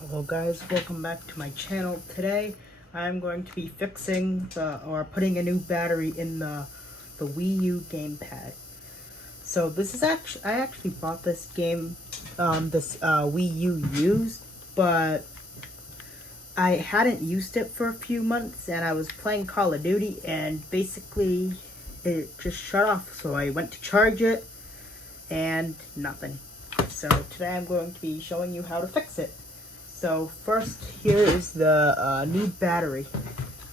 Hello guys, welcome back to my channel. Today I'm going to be fixing putting a new battery in the Wii U gamepad. So this is I actually bought this game, Wii U used, but I hadn't used it for a few months and I was playing Call of Duty and basically it just shut off. So I went to charge it and nothing. So today I'm going to be showing you how to fix it. So first, here is the new battery.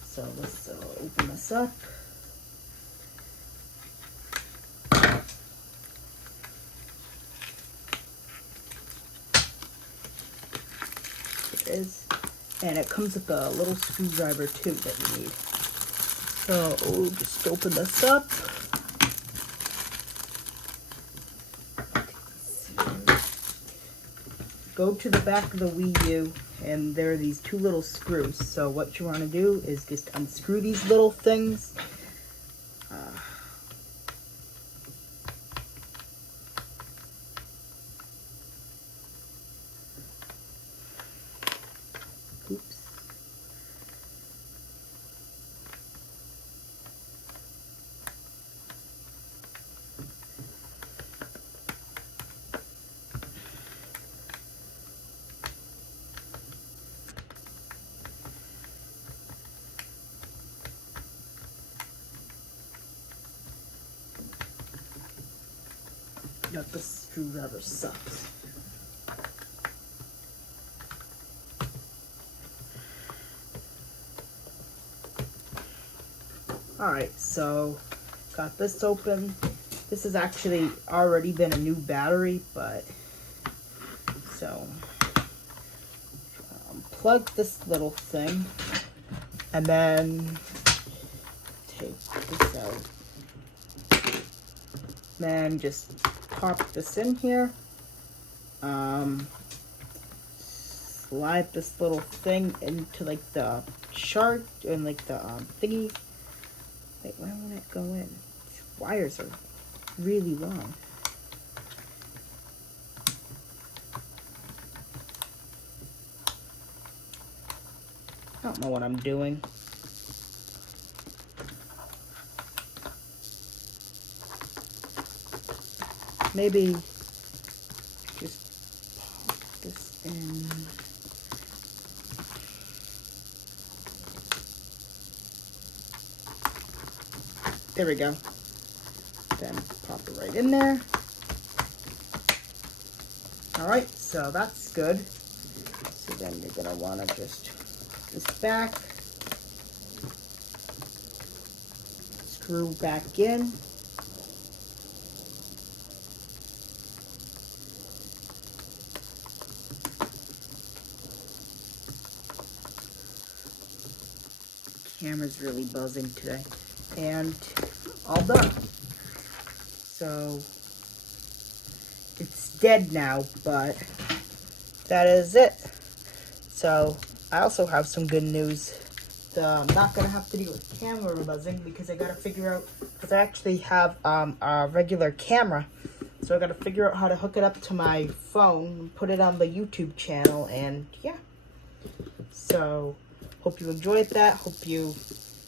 So let's open this up. It is, and it comes with a little screwdriver too that you need. So we'll just open this up. Go to the back of the Wii U, and there are these two little screws. So what you want to do is just unscrew these little things. Oops. But the screwdriver sucks. Alright, so got this open. This has actually already been a new battery, but so plug this little thing and then take this out. Then just pop this in here. Slide this little thing into like the shark and like the thingy. Wait, why won't it go in? These wires are really long. I don't know what I'm doing. Maybe just pop this in. There we go. Then pop it right in there. Alright, so that's good. So then you're going to want to just put this back. Screw back in. Camera's really buzzing today. And all done. So it's dead now, but that is it. So I also have some good news. I'm not gonna have to deal with camera buzzing because I gotta figure out, because I actually have a regular camera, so I gotta figure out how to hook it up to my phone and put it on the YouTube channel, and yeah. So hope you enjoyed that. Hope you,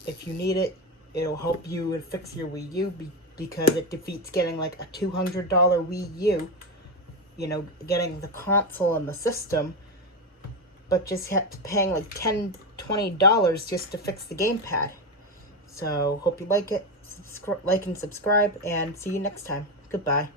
if you need it, it'll help you fix your Wii U because it defeats getting like a $200 Wii U, you know, getting the console and the system, but just paying like $10, $20 just to fix the gamepad. So hope you like it, like and subscribe, and see you next time. Goodbye.